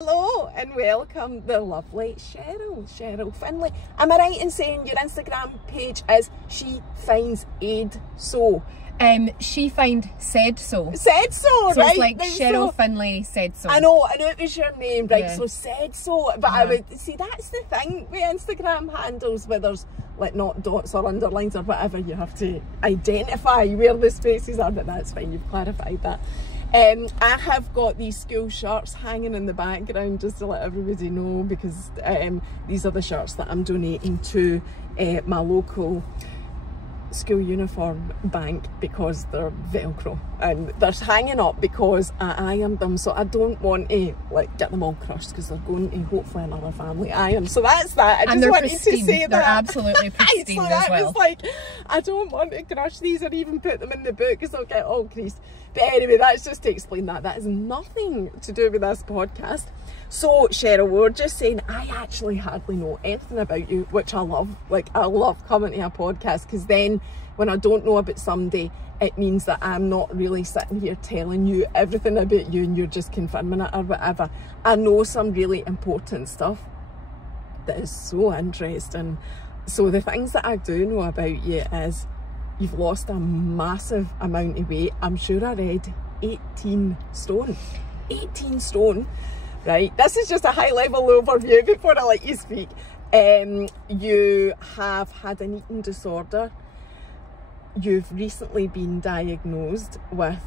Hello and welcome the lovely Sheryl Finlay. Am I right in saying your Instagram page is She Finds Aid So? She find said so. Said so, so right? It's like Sheryl Finlay said so. I know it was your name, right? Yeah. So said so. But I would see that's the thing with Instagram handles where there's like not dots or underlines or whatever, you have to identify where the spaces are, but that's fine, you've clarified that. I have got these school shirts hanging in the background just to let everybody know, because these are the shirts that I'm donating to my local school uniform bank, because they're Velcro and they're hanging up because I ironed them, so I don't want to like get them all crushed because they're going to hopefully another family iron. So that's that. I just wanted to say that. They're absolutely pristine so as that well. was like, I don't want to crush these or even put them in the book because they'll get all creased. But anyway, that's just to explain that. That is nothing to do with this podcast. So Sheryl, we were just saying, I actually hardly know anything about you, which I love. Like, I love coming to a podcast, because then when I don't know about somebody, it means that I'm not really sitting here telling you everything about you and you're just confirming it or whatever. I know some really important stuff that is so interesting. So the things that I do know about you is you've lost a massive amount of weight. I'm sure I read 18 stone. 18 stone. Right, this is just a high level overview before I let you speak. You have had an eating disorder. You've recently been diagnosed with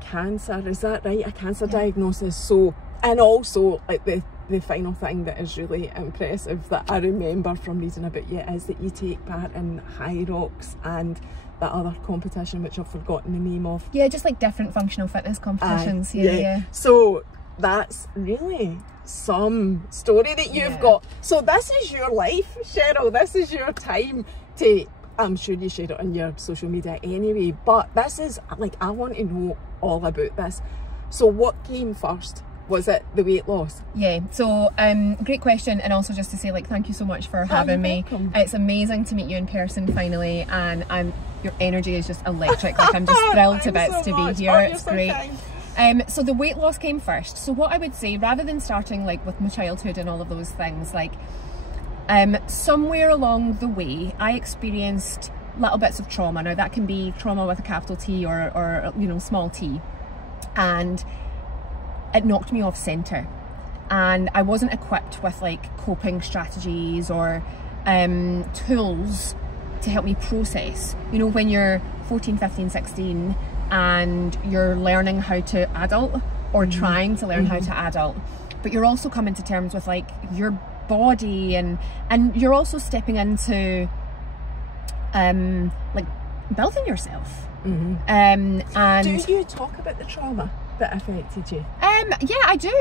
cancer, is that right? A cancer diagnosis. So, and also like the final thing that is really impressive that I remember from reading about you is that you take part in High Rocks and that other competition which I've forgotten the name of. Yeah, just like different functional fitness competitions. Yeah. So that's really some story that you've got. So this is your life, Sheryl. This is your time to, I'm sure you share it on your social media anyway, but this is like, I want to know all about this. So what came first? Was it the weight loss? Yeah, so great question, and also just to say, like, thank you so much for having me. Welcome. It's amazing to meet you in person finally, and your energy is just electric. Like, I'm just thrilled to bits to be here. It's so great. So the weight loss came first. So what I would say, rather than starting like with my childhood and all of those things, like somewhere along the way I experienced little bits of trauma. Now that can be trauma with a capital T or you know, small t, and it knocked me off centre, and I wasn't equipped with like coping strategies or tools to help me process. You know, when you're 14, 15, 16 and you're learning how to adult, or trying to learn how to adult, but you're also coming to terms with like your body, and you're also stepping into like building yourself. And do you talk about the trauma that affected you? Yeah, I do.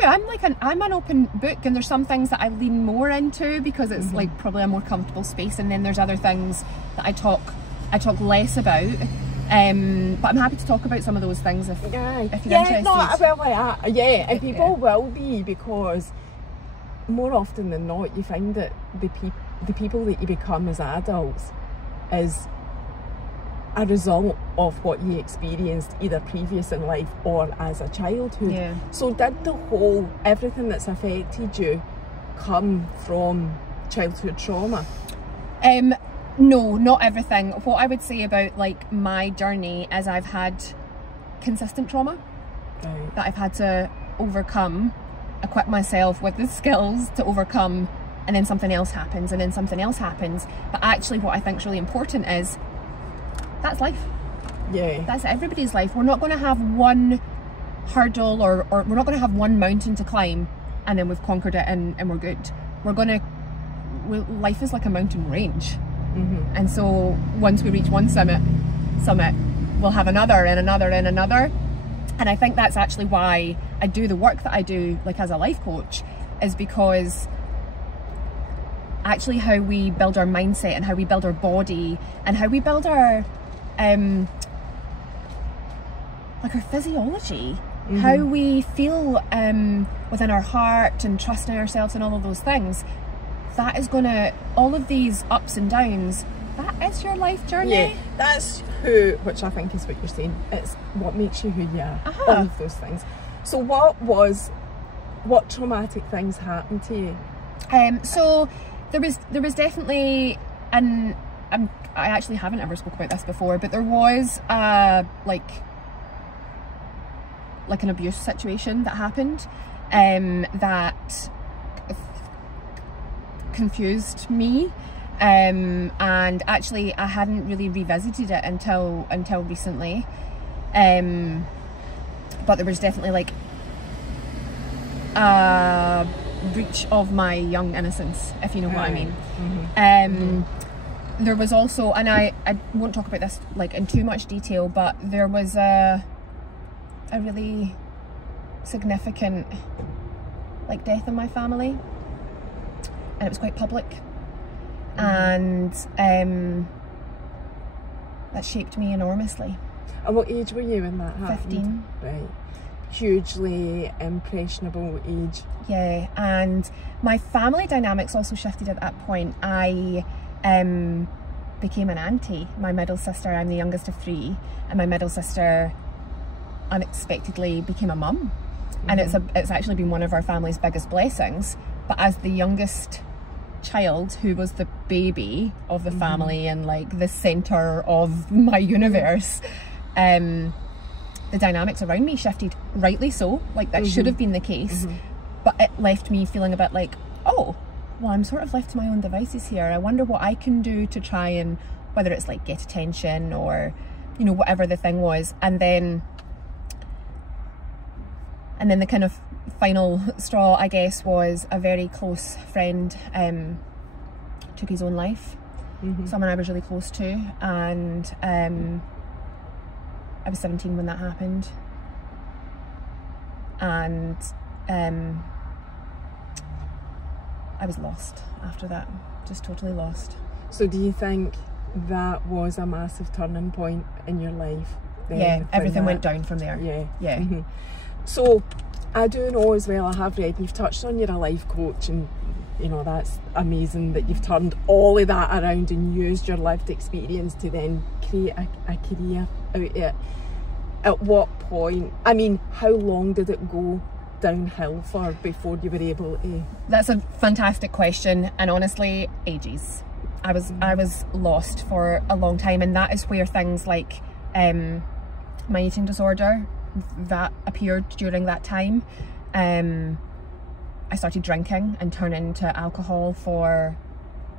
I'm an open book, and there's some things that I lean more into because it's like probably a more comfortable space, and then there's other things that I talk less about. But I'm happy to talk about some of those things if you're interested. And people will be, because more often than not you find that the people that you become as adults is a result of what you experienced either previous in life or as a childhood. So did the whole, everything that's affected you come from childhood trauma? No, not everything. What I would say about like my journey is I've had consistent trauma that I've had to overcome, equip myself with the skills to overcome, and then something else happens, and then something else happens. But actually what I think is really important is that's life. That's everybody's life. We're not going to have one hurdle or we're not going to have one mountain to climb and then we've conquered it and we're good. Life is like a mountain range. And so once we reach one summit, we'll have another and another and another. And I think that's actually why I do the work that I do, like as a life coach, is because actually how we build our mindset and how we build our body and how we build our like our physiology, how we feel within our heart and trusting ourselves and all of those things, that is gonna, all of these ups and downs, that is your life journey. That's which I think is what you're saying, it's what makes you who you are, all of those things. So what was what traumatic things happened to you? So there was definitely, and I actually haven't ever spoke about this before, but there was like an abuse situation that happened that confused me, and actually I hadn't really revisited it until recently, but there was definitely like a breach of my young innocence, if you know what I mean. There was also, and I won't talk about this like in too much detail, but there was a really significant like death in my family, and it was quite public, and that shaped me enormously. And what age were you when that happened? 15. Right. Hugely impressionable age. Yeah, and my family dynamics also shifted at that point. I became an auntie. My middle sister, I'm the youngest of 3, and my middle sister unexpectedly became a mum. And it's actually been one of our family's biggest blessings. But as the youngest child, who was the baby of the family and like the center of my universe, the dynamics around me shifted, rightly so. Like that should have been the case, but it left me feeling a bit like, oh, well, I'm sort of left to my own devices here. I wonder what I can do to try and, whether it's like get attention or, you know, whatever the thing was. And then the kind of final straw, I guess, was a very close friend took his own life. Someone I was really close to, and I was 17 when that happened, and I was lost after that, just totally lost. So do you think that was a massive turning point in your life then? Yeah, everything went down from there. Yeah. So I do know as well, I have read, you've touched on you're a life coach, and you know, that's amazing that you've turned all of that around and used your lived experience to then create a career out of it. At what point, I mean, how long did it go downhill for before you were able to? That's a fantastic question, and honestly, ages. I was lost for a long time, and that is where things like my eating disorder that appeared during that time. I started drinking and turning to alcohol for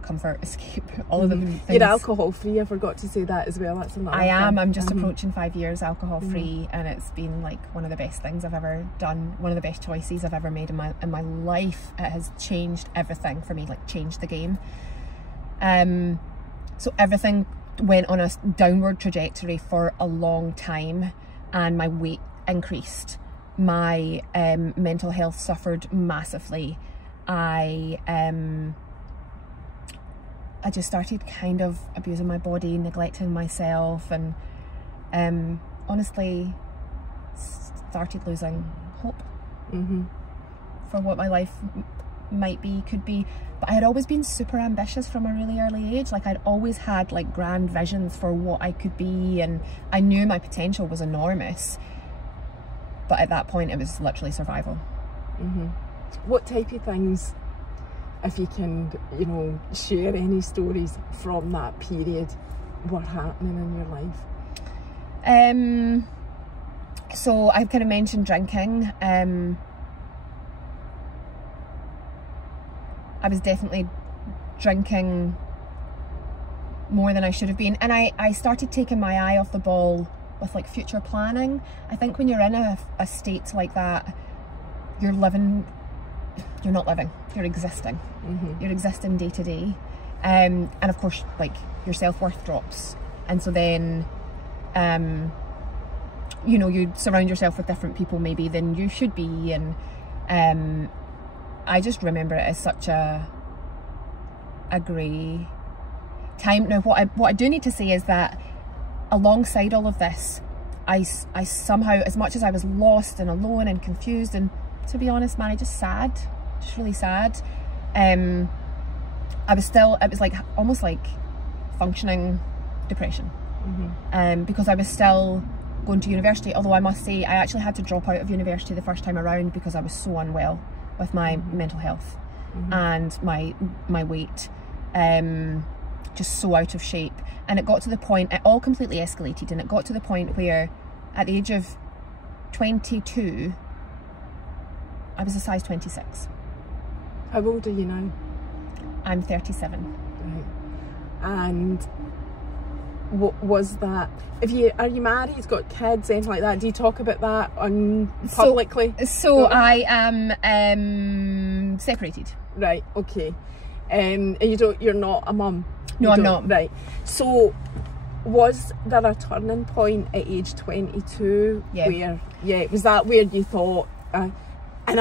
comfort, escape, all of the things. You're alcohol free, I forgot to say that as well. That's another thing. I'm just approaching 5 years alcohol free, and it's been like one of the best things I've ever done, one of the best choices I've ever made in my life. It has changed everything for me, like changed the game. So everything went on a downward trajectory for a long time, and my weight increased. My mental health suffered massively. I just started kind of abusing my body, neglecting myself, and honestly started losing hope for what my life might be, could be. But I had always been super ambitious from a really early age. Like I'd always had like grand visions for what I could be, and I knew my potential was enormous. But at that point, it was literally survival. What type of things, if you can, you know, share any stories from that period, were happening in your life? So I've kind of mentioned drinking. I was definitely drinking more than I should have been, and I started taking my eye off the ball with like future planning. I think when you're in a state like that, you're not living, you're existing. You're existing day to day, and of course like your self-worth drops, and so then you know, you surround yourself with different people maybe than you should be, and I just remember it as such a grey time. Now what I do need to say is that alongside all of this, I somehow, as much as I was lost and alone and confused, and to be honest, man, just really sad, I was still, it was like almost like functioning depression, because I was still going to university, although I must say I actually had to drop out of university the first time around because I was so unwell with my mental health and my weight, just so out of shape. And it got to the point, it all completely escalated, and it got to the point where at the age of 22 I was a size 26. How old are you now? I'm 37. Right. And what was that? Are you married, got kids, anything like that? Do you talk about that publicly? So I am separated. Right, okay. You're not a mum? No, I'm not. Right. So was there a turning point at age 22 where, was that where you thought, and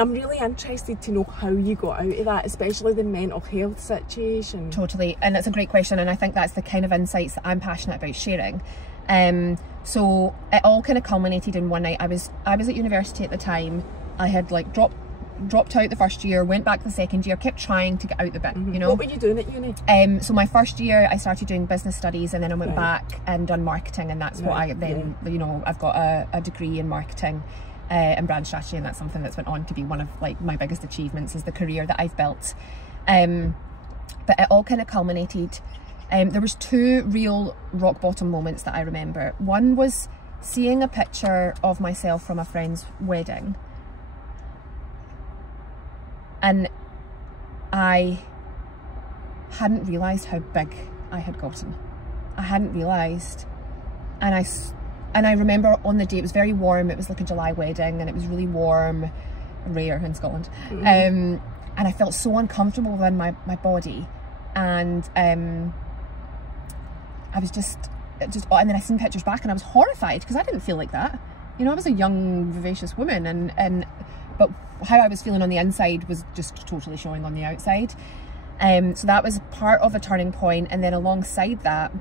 I'm really interested to know how you got out of that, especially the mental health situation. Totally, and it's a great question, and I think that's the kind of insights that I'm passionate about sharing. So it all kind of culminated in one night. I was at university at the time. I had like dropped out the first year, went back the second year, kept trying to get out the bit, you know. What were you doing at uni? So my first year I started doing business studies, and then I went back and done marketing, and that's what I then, you know, I've got a degree in marketing and brand strategy, and that's something that's went on to be one of like my biggest achievements, is the career that I've built. But it all kind of culminated. There was two real rock bottom moments that I remember. One was seeing a picture of myself from a friend's wedding, and I hadn't realised how big I had gotten. I hadn't realised, and I remember on the day, it was very warm, it was like a July wedding, and it was really warm, rare in Scotland, and I felt so uncomfortable within my body, and I was just, and then I seen pictures back and I was horrified because I didn't feel like that. You know, I was a young, vivacious woman, but how I was feeling on the inside was just totally showing on the outside. So that was part of a turning point. And then alongside that,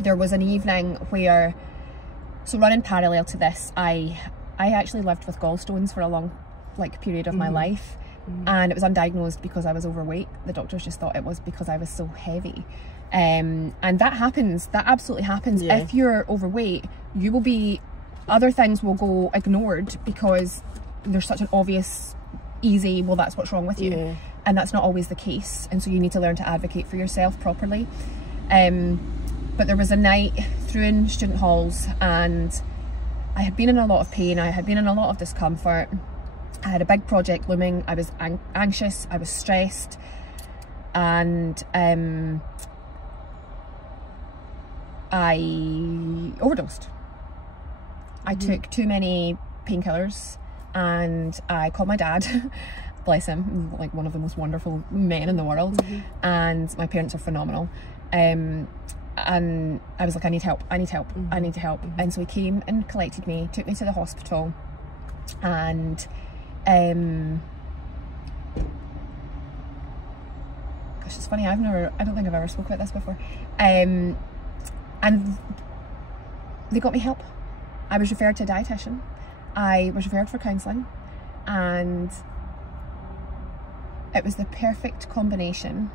there was an evening where, so running parallel to this, I actually lived with gallstones for a long period of my life, and it was undiagnosed because I was overweight. The doctors just thought it was because I was so heavy. And that happens, that absolutely happens. If you're overweight, you will be, other things will go ignored because there's such an obvious, easy, well, that's what's wrong with you. And that's not always the case. And so you need to learn to advocate for yourself properly. But there was a night through in student halls, and I had been in a lot of pain, I had been in a lot of discomfort. I had a big project looming, I was anxious, I was stressed, and I overdosed. I took too many painkillers, and I called my dad, bless him, like one of the most wonderful men in the world, and my parents are phenomenal. And I was like, I need help, I need help, I need help. And so he came and collected me, took me to the hospital, and gosh, it's funny, I don't think I've ever spoke about this before. And they got me help. I was referred to a dietitian, I was referred for counselling, and it was the perfect combination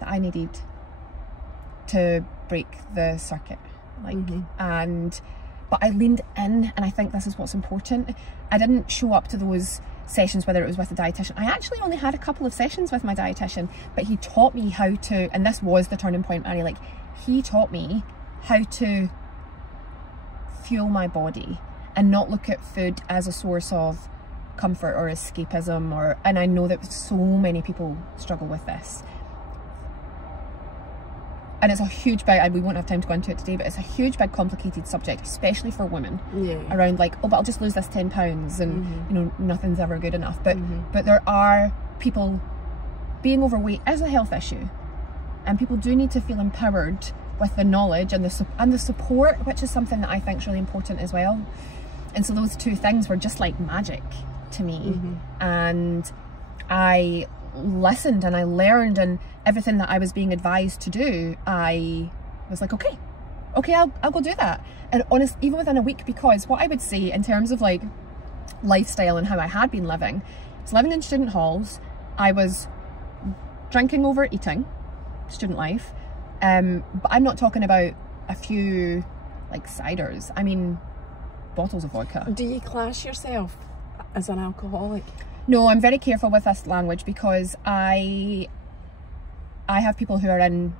that I needed to break the circuit, but I leaned in, and I think this is what's important. I didn't show up to those sessions, whether it was with a dietitian. I actually only had a couple of sessions with my dietitian, but he taught me how to, and this was the turning point, Mary, like, he taught me how to fuel my body and not look at food as a source of comfort or escapism, and I know that so many people struggle with this. And it's a huge big, we won't have time to go into it today, but it's a huge big complicated subject, especially for women, around like, oh, but I'll just lose this 10 pounds and you know, nothing's ever good enough. But there are people, being overweight is a health issue, and people do need to feel empowered with the knowledge and the support, which is something that I think is really important as well. And so those two things were just like magic to me. And I listened and I learned, and everything that I was being advised to do, I was like, okay, I'll go do that. And honest, even within a week, because what I would say in terms of like lifestyle and how I had been living, it's living in student halls, I was drinking, overeating, student life, but I'm not talking about a few like ciders. I mean, bottles of vodka. Do you class yourself as an alcoholic? No, I'm very careful with this language because I have people who are in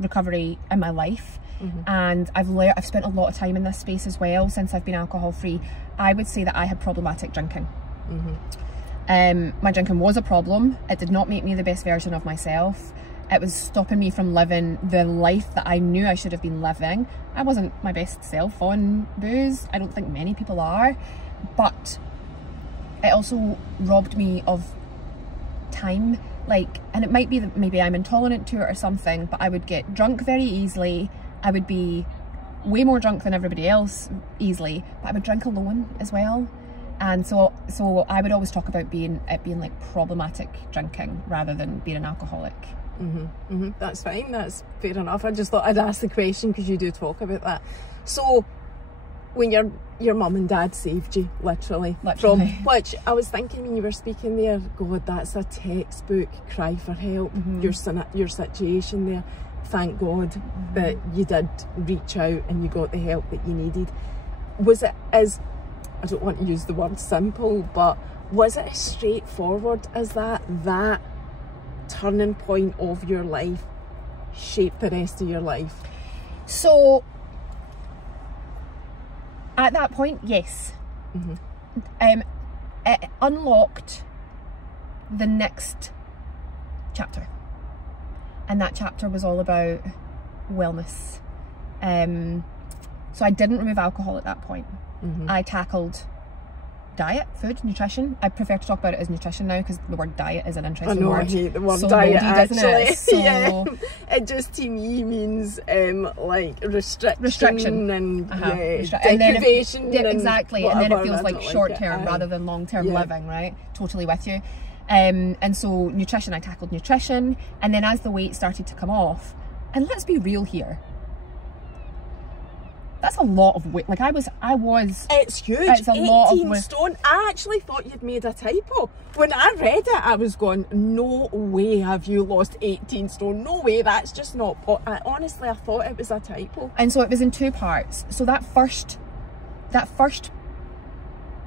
recovery in my life, and I've spent a lot of time in this space as well since I've been alcohol free. I would say that I had problematic drinking. My drinking was a problem. It did not make me the best version of myself. It was stopping me from living the life that I knew I should have been living. I wasn't my best self on booze. I don't think many people are, but it also robbed me of time. Like, and it might be that maybe I'm intolerant to it or something, but I would get drunk very easily. I would be way more drunk than everybody else easily, but I would drink alone as well. And so I would always talk about it being like problematic drinking rather than being an alcoholic. That's fine, that's fair enough. I just thought I'd ask the question because you do talk about that. So when your mum and dad saved you, literally. From which I was thinking when you were speaking there, God, that's a textbook cry for help. Your situation there. Thank God that you did reach out and you got the help that you needed. Was it as, I don't want to use the word simple, but was it as straightforward as that turning point of your life shaped the rest of your life? So at that point, yes. It unlocked the next chapter, and that chapter was all about wellness. So I didn't remove alcohol at that point. I tackled diet, food, nutrition. I prefer to talk about it as nutrition now because the word diet is an interesting word. I hate the word so diet, loaded, actually. Isn't it? So, yeah, it just to me means like restriction and deprivation. Exactly, and then it feels like short term rather than long term living, right? Totally with you. And so nutrition, I tackled nutrition, and then as the weight started to come off, and let's be real here, that's a lot of weight. Like I was. It's huge. It's a 18 lot of weight. stone. I actually thought you'd made a typo. When I read it, I was going, no way have you lost 18 stone. No way, that's just not honestly, I thought it was a typo. And so it was in two parts. So that first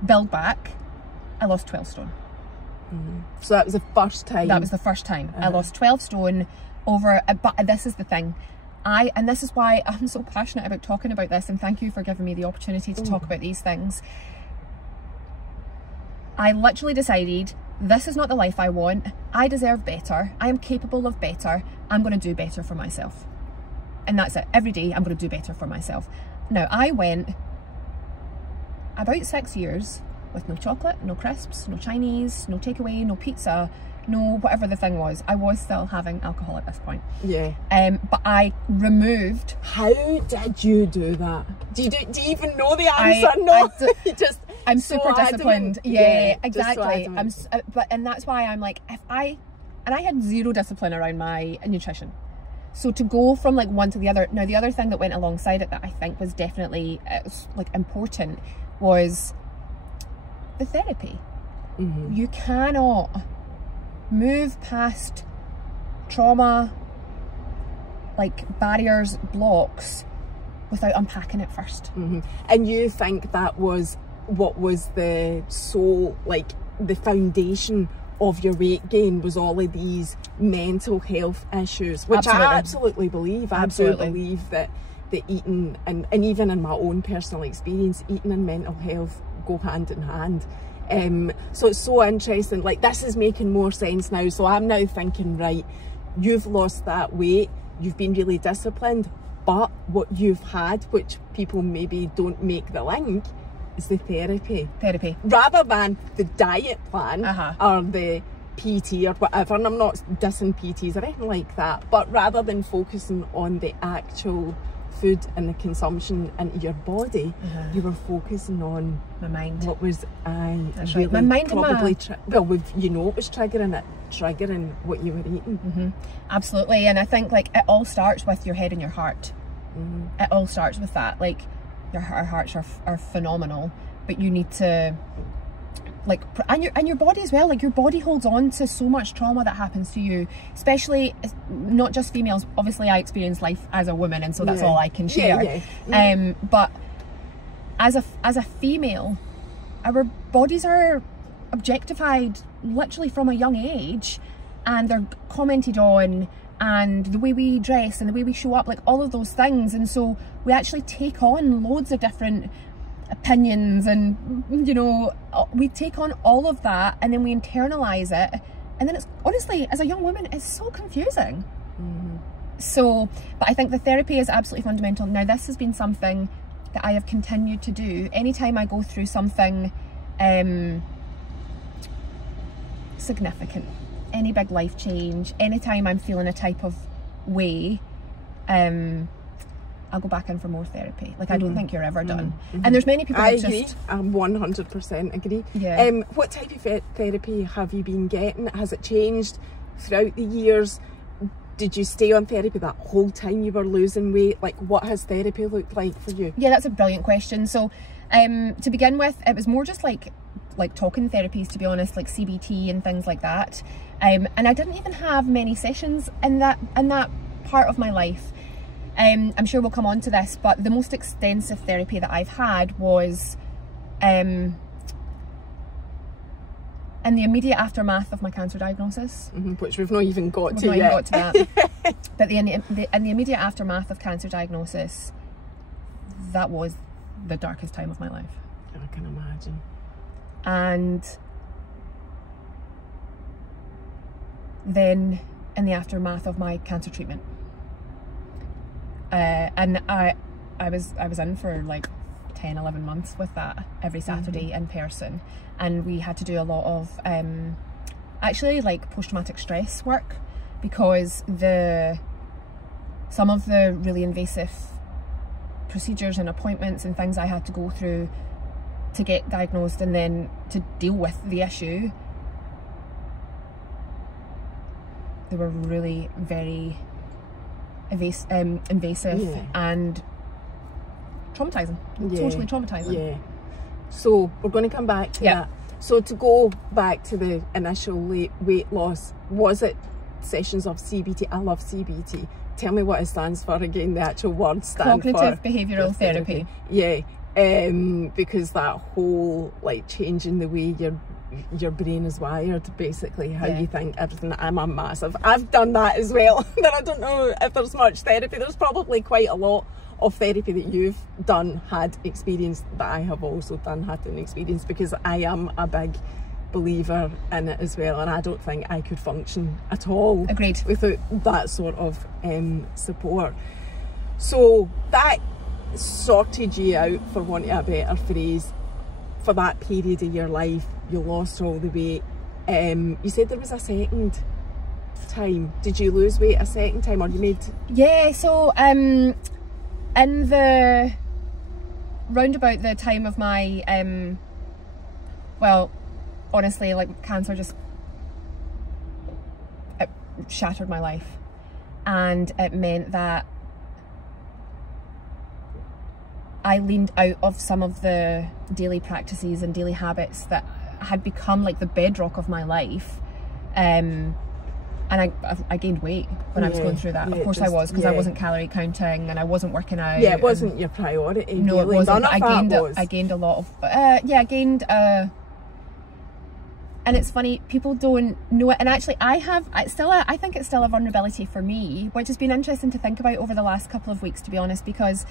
build back, I lost 12 stone. So that was the first time. That was the first time. I lost 12 stone over, but this is the thing. And this is why I'm so passionate about talking about this, and thank you for giving me the opportunity to talk about these things. I literally decided, this is not the life I want. I deserve better. I am capable of better. I'm going to do better for myself. And that's it. Every day I'm going to do better for myself. Now, I went about 6 years with no chocolate, no crisps, no Chinese, no takeaway, no pizza, no whatever the thing was. I was still having alcohol at this point. Yeah. But I removed. How did you do that? Do you even know the answer? I'm super disciplined. Yeah, exactly. So and that's why I'm like, I had zero discipline around my nutrition. So to go from like one to the other. Now the other thing that went alongside it that I think was definitely like important was the therapy. You cannot move past trauma, like barriers, blocks, without unpacking it first. And you think that was what was the foundation of your weight gain, was all of these mental health issues, which I absolutely believe. I do believe that the eating and even in my own personal experience, eating and mental health go hand in hand. So it's so interesting, like this is making more sense now. So I'm now thinking, right, you've lost that weight, you've been really disciplined, but what you've had, which people maybe don't make the link, is the therapy. Rather than the diet plan or the PT or whatever, and I'm not dissing PTs or anything like that, but rather than focusing on the actual food and the consumption into your body, you were focusing on my mind. What was really my mind probably it was triggering what you were eating. Absolutely. And I think like it all starts with your head and your heart. It all starts with that. Like our hearts are phenomenal, but you need to like, and your body as well, like your body holds on to so much trauma that happens to you, especially not just females. Obviously I experienced life as a woman, and so that's all I can share. But as a female, our bodies are objectified literally from a young age, and they're commented on, and the way we dress and the way we show up, like all of those things. And so we actually take on loads of different opinions, and you know, we take on all of that, and then we internalize it, and then it's honestly, as a young woman, it's so confusing. So, but I think the therapy is absolutely fundamental. Now, this has been something that I have continued to do anytime I go through something significant, any big life change, anytime I'm feeling a type of way, I'll go back in for more therapy. Like, I don't think you're ever done. And there's many people that agree. I 100% agree. What type of therapy have you been getting? Has it changed throughout the years? Did you stay on therapy that whole time you were losing weight? Like, what has therapy looked like for you? Yeah, that's a brilliant question. So to begin with, it was more just like talking therapies, to be honest, like CBT and things like that. And I didn't even have many sessions in that part of my life. I'm sure we'll come on to this, but the most extensive therapy that I've had was in the immediate aftermath of my cancer diagnosis. Which we've not even got to yet. We've not even got to that. But in the immediate aftermath of cancer diagnosis, that was the darkest time of my life. I can imagine. And then in the aftermath of my cancer treatment, and I was in for like 10-11 months with that every Saturday in person, and we had to do a lot of actually like post-traumatic stress work, because some of the really invasive procedures and appointments and things I had to go through to get diagnosed and then to deal with the issue, they were really very invasive and traumatizing. Totally traumatizing. So we're going to come back to that. So to go back to the initial weight loss, was it sessions of CBT? I love CBT. Tell me what it stands for again, the actual word stand for. Cognitive behavioural therapy. Because that whole like changing the way your brain is wired, basically how you think, everything. I've done that as well. But I don't know if there's much therapy. There's probably quite a lot of therapy that you've done, had experienced, that I have also done, had an experience, because I am a big believer in it as well, and I don't think I could function at all without that sort of support. So that sorted you out, for want of a better phrase, for that period of your life. You lost all the weight. You said there was a second time. Did you lose weight a second time, or you made? Yeah, so in the roundabout the time of my well, honestly, like, cancer just, it shattered my life, and it meant that I leaned out of some of the daily practices and daily habits that had become like the bedrock of my life, and I gained weight when I was going through that. Of course I was, because I wasn't calorie counting and I wasn't working out. It wasn't your priority. No, really. It wasn't. I gained a lot of I gained and it's funny, people don't know it, and actually I think it's still a vulnerability for me, which has been interesting to think about over the last couple of weeks, to be honest, because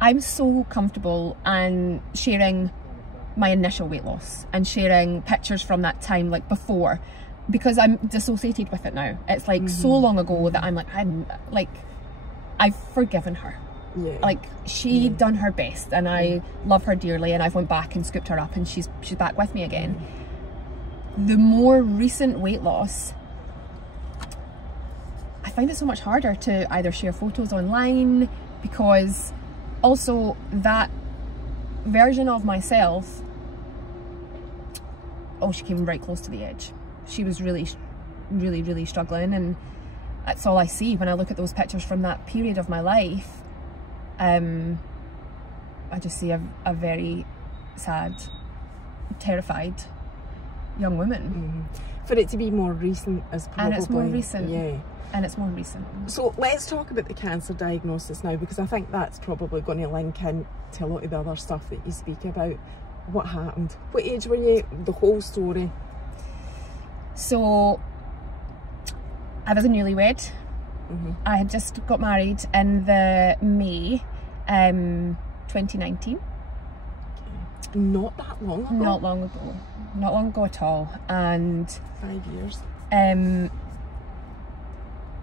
I'm so comfortable and sharing my initial weight loss and sharing pictures from that time, like before, because I'm dissociated with it now. It's like so long ago that I've forgiven her. Like, she done her best, and I love her dearly, and I've went back and scooped her up, and she's back with me again. The more recent weight loss, I find it so much harder to either share photos online, because also that version of myself, she came right close to the edge. She was really struggling, and that's all I see when I look at those pictures from that period of my life. I just see a very sad terrified young woman. For it to be more recent is probably... And it's more recent. Yeah. And it's more recent. So let's talk about the cancer diagnosis now, because I think that's probably going to link in to a lot of the other stuff that you speak about. What happened? What age were you? The whole story. So I was a newlywed. I had just got married in the May 2019. Not that long ago. Not long ago. Not long ago at all. And 5 years.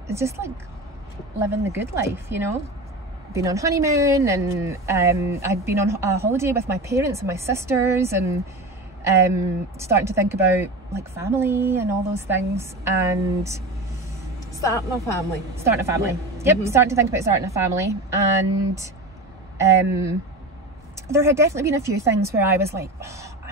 It's just like living the good life, you know. Been on honeymoon, and I'd been on a holiday with my parents and my sisters, and starting to think about like family and all those things, and starting a family. Yep. Starting to think about starting a family. And there had definitely been a few things where I was like, oh, I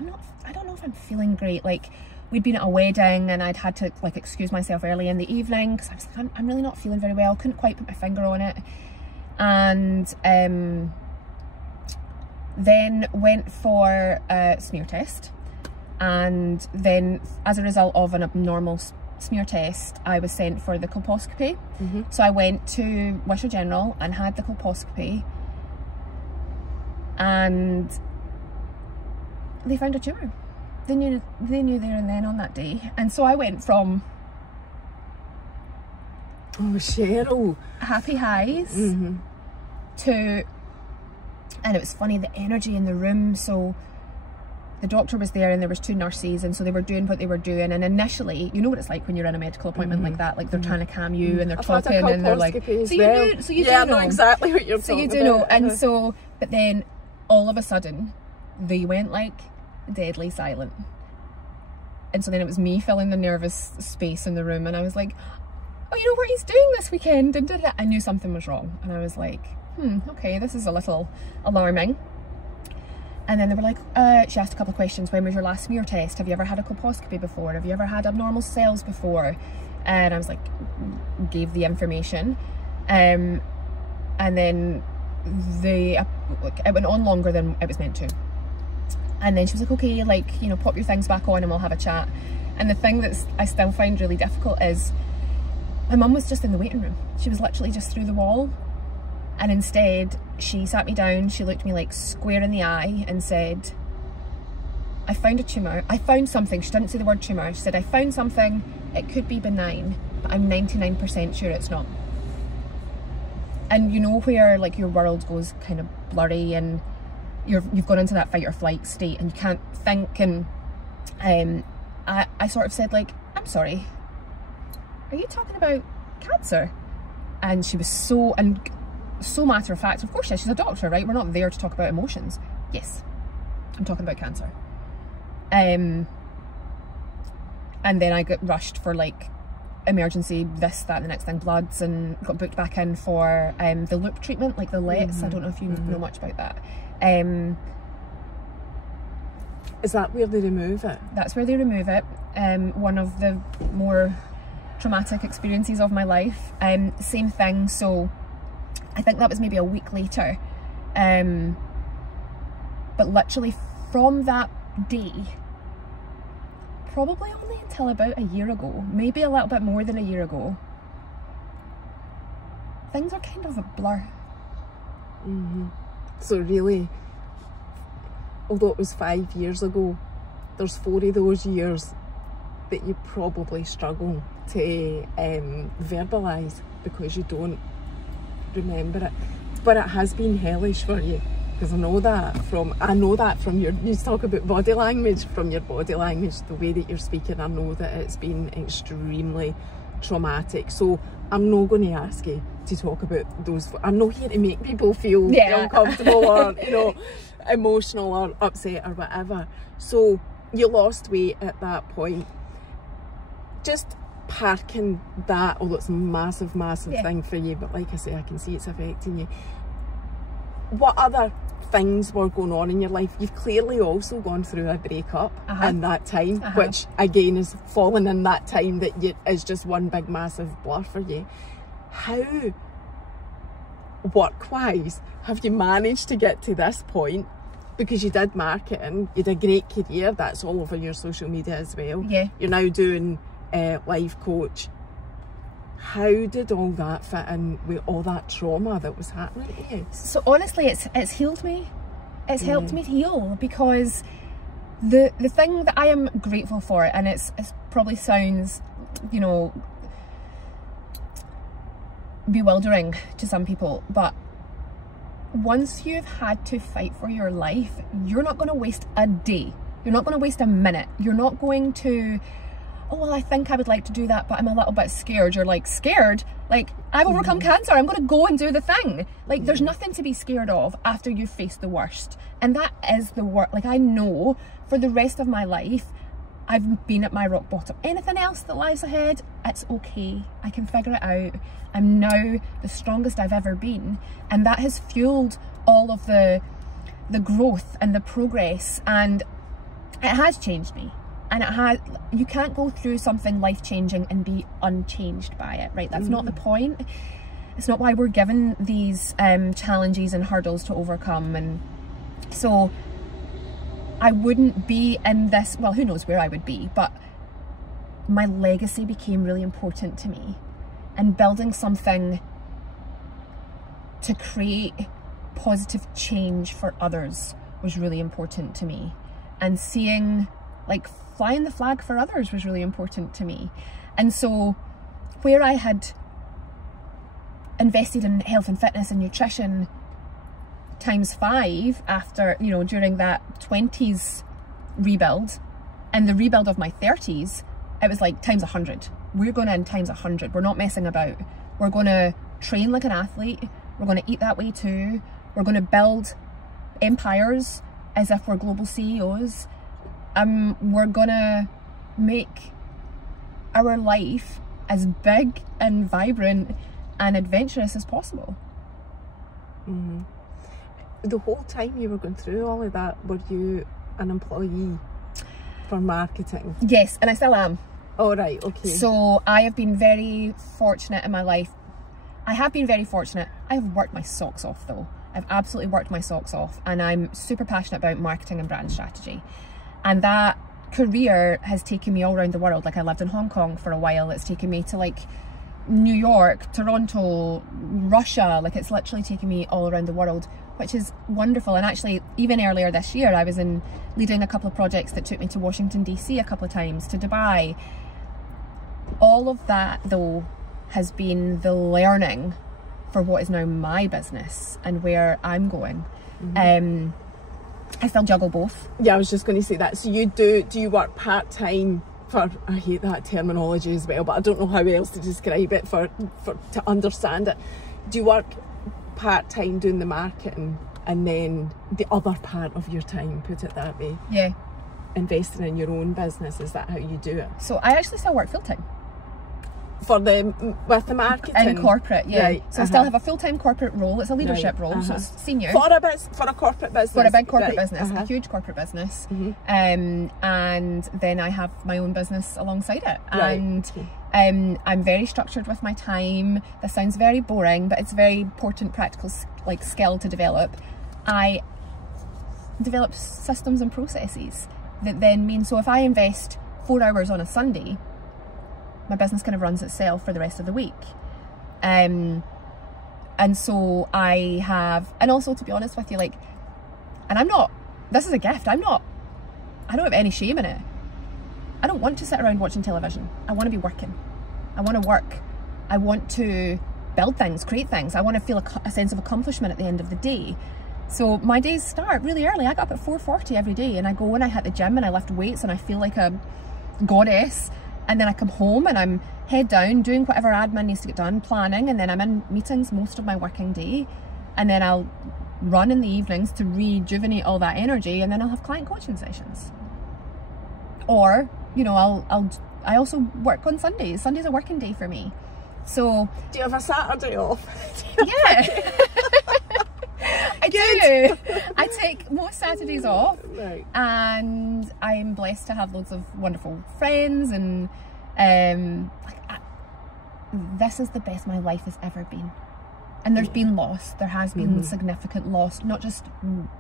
don't know if I'm feeling great. Like, we'd been at a wedding and I'd had to like excuse myself early in the evening because I was like, I'm really not feeling very well. Couldn't quite put my finger on it. And then went for a smear test, and then as a result of an abnormal smear test, I was sent for the colposcopy. So I went to Wishaw General and had the colposcopy, and they found a tumour. They knew there and then on that day. And so I went from Sheryl, happy highs to, and it was funny, the energy in the room. So the doctor was there and there was 2 nurses, and so they were doing what they were doing. And initially, you know what it's like when you're in a medical appointment like that, like they're trying to calm you and they're talking and they're like, so you do know exactly what you're talking about. So you do know. And so, but then all of a sudden they went like deadly silent, and so then it was me filling the nervous space in the room, and I was like, oh, you know what he's doing this weekend, and I knew something was wrong, and I was like, okay, this is a little alarming. And then they were like, she asked a couple of questions. When was your last smear test? Have you ever had a colposcopy before? Have you ever had abnormal cells before? And I was like, gave the information, and then it went on longer than it was meant to. And then she was like, okay, like, you know, pop your things back on and we'll have a chat. And the thing that I still find really difficult is my mum was just in the waiting room. She was literally just through the wall. And instead, she sat me down, she looked me like square in the eye and said, I found a tumour. I found something. She didn't say the word tumour. She said, I found something. It could be benign, but I'm 99% sure it's not. And you know where like your world goes kind of blurry, and you've gone into that fight or flight state and you can't think. And I sort of said like, I'm sorry, are you talking about cancer? And she was so matter of fact. Of course she's a doctor, right? We're not there to talk about emotions. Yes, I'm talking about cancer. And then I got rushed for like emergency this, that, and the next thing, bloods, and got booked back in for the loop treatment, like the LETs. I don't know if you know much about that. Is that where they remove it? That's where they remove it. One of the more traumatic experiences of my life. Same thing. So I think that was maybe a week later. But literally from that day, probably only until about a year ago, maybe a little bit more than a year ago, things are kind of a blur. So really, although it was 5 years ago, there's 4 of those years that you probably struggle to verbalise because you don't remember it. But it has been hellish for you, because I know that from your, you talk about body language, from your body language, the way that you're speaking, I know that it's been extremely traumatic. So I'm not going to ask you to talk about those. I'm not here to make people feel uncomfortable or, you know, emotional or upset or whatever. So you lost weight at that point. Just parking that, although it's a massive thing for you, but like I say, I can see it's affecting you. What other things were going on in your life? You've clearly also gone through a breakup in that time, which again is fallen in that time that is just one big massive blur for you. How, work-wise, have you managed to get to this point because you did marketing, you did a great career, that's all over your social media as well. Yeah. You're now doing life coach. How did all that fit in with all that trauma that was happening to you? So honestly, it's healed me. It's helped me heal, because the thing that I am grateful for, and it's probably sounds, you know, bewildering to some people, but once you've had to fight for your life, you're not going to waste a day. You're not going to waste a minute. You're not going to, oh, well, I think I would like to do that, but I'm a little bit scared. You're like, scared? Like, I've overcome cancer. I'm going to go and do the thing. Like, there's nothing to be scared of after you've faced the worst. And that is the work. Like, I know for the rest of my life, I've been at my rock bottom. Anything else that lies ahead, it's okay. I can figure it out. I'm now the strongest I've ever been. And that has fueled all of the growth and the progress. And it has changed me. And it has, you can't go through something life-changing and be unchanged by it, right? That's not the point. It's not why we're given these challenges and hurdles to overcome. And so I wouldn't be in this, well, who knows where I would be, but my legacy became really important to me. And building something to create positive change for others was really important to me. And seeing, like, flying the flag for others was really important to me. And so where I had invested in health and fitness and nutrition ×5 after, you know, during that 20s rebuild and the rebuild of my 30s, it was like ×100. We're going in ×100. We're not messing about. We're going to train like an athlete. We're going to eat that way too. We're going to build empires as if we're global CEOs. We're going to make our life as big and vibrant and adventurous as possible. The whole time you were going through all of that, were you an employee for marketing? Yes, and I still am. Oh, right, okay. So I have been very fortunate in my life. I have been very fortunate. I have worked my socks off though. I've absolutely worked my socks off, and I'm super passionate about marketing and brand strategy. And that career has taken me all around the world. Like, I lived in Hong Kong for a while. It's taken me to like New York, Toronto, Russia. Like, it's literally taken me all around the world, which is wonderful. And actually, even earlier this year, I was leading a couple of projects that took me to Washington DC a couple of times, to Dubai. All of that though has been the learning for what is now my business and where I'm going. I still juggle both. Yeah, I was just going to say that. So do you work part-time for, I hate that terminology as well, but I don't know how else to describe it for to understand it. Do you work part-time doing the marketing, and then the other part of your time, put it that way, investing in your own business? Is that how you do it? So I actually still work full-time. With the marketing? In corporate, yeah. Right. So I still have a full-time corporate role. It's a leadership role, so it's senior. For a corporate business? For a big corporate business, a huge corporate business. And then I have my own business alongside it. And I'm very structured with my time. This sounds very boring, but it's a very important practical skill to develop. I develop systems and processes that then mean, so if I invest 4 hours on a Sunday, my business kind of runs itself for the rest of the week. And so I have, and also, to be honest with you, like, and I'm not, this is a gift, I don't have any shame in it. I don't want to sit around watching television. I want to be working. I want to work. I want to build things, create things. I want to feel a sense of accomplishment at the end of the day. So my days start really early. I get up at 4:40 every day, and I go and I hit the gym and I lift weights and I feel like a goddess. And then I come home and I'm head down doing whatever admin needs to get done, planning, and then I'm in meetings most of my working day. And then I'll run in the evenings to rejuvenate all that energy, and then I'll have client coaching sessions. Or, you know, I also work on Sundays. Sunday's a working day for me. So do you have a Saturday off? Yeah. I do. I take most Saturdays off, and I'm blessed to have loads of wonderful friends, and this is the best my life has ever been. And there's been loss. There has been significant loss, not just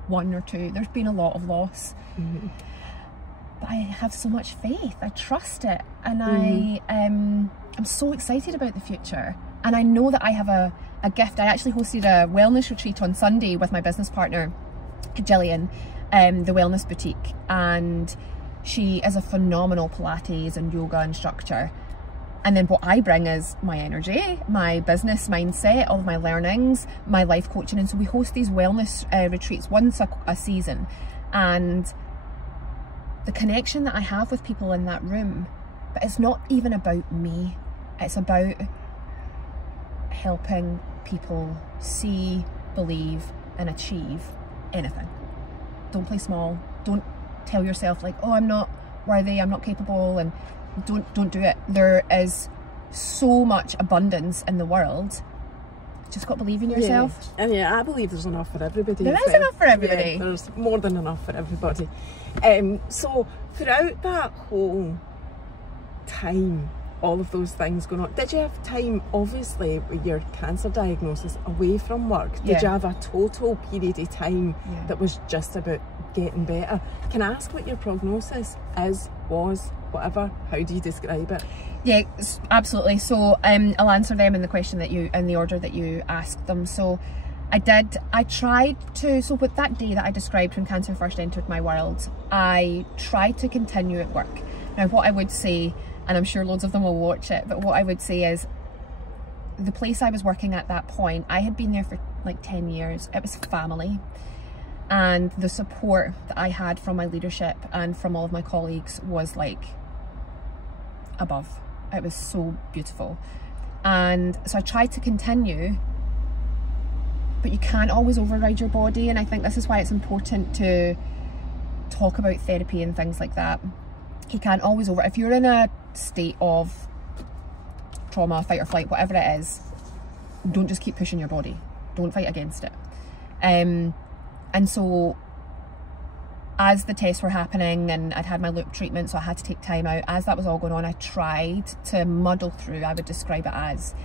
one or two. There's been a lot of loss. But I have so much faith. I trust it. And I'm so excited about the future. And I know that I have a gift. I actually hosted a wellness retreat on Sunday with my business partner, Gillian, the Wellness Boutique. And she is a phenomenal Pilates and yoga instructor. And then what I bring is my energy, my business mindset, all of my learnings, my life coaching. And so we host these wellness retreats once a season. And the connection that I have with people in that room, but it's not even about me. It's about helping people see, believe, and achieve anything. Don't play small. Don't tell yourself like, oh, I'm not worthy, I'm not capable, and don't do it. There is so much abundance in the world. Just got to believe in yourself. Yeah. And yeah, I believe there's enough for everybody. There is enough for everybody. Yeah, there's more than enough for everybody. So throughout that whole time, all of those things going on, did you have time, obviously, with your cancer diagnosis, away from work? Did you have a total period of time that was just about getting better? Can I ask what your prognosis is, was, whatever? How do you describe it? Yeah, absolutely. So I'll answer them in the question that you, in the order that you asked them. So I tried to, so with that day that I described when cancer first entered my world, I tried to continue at work. Now what I would say, and I'm sure loads of them will watch it, but what I would say is the place I was working at that point, I had been there for like 10 years. It was family. And the support that I had from my leadership and from all of my colleagues was like above. It was so beautiful. And so I tried to continue, but you can't always override your body. And I think this is why it's important to talk about therapy and things like that. You can't always if you're in a state of trauma, fight or flight, whatever it is, don't just keep pushing your body. Don't fight against it. And so as the tests were happening and I'd had my loop treatment, so I had to take time out, as that was all going on, I tried to muddle through. I would describe it as,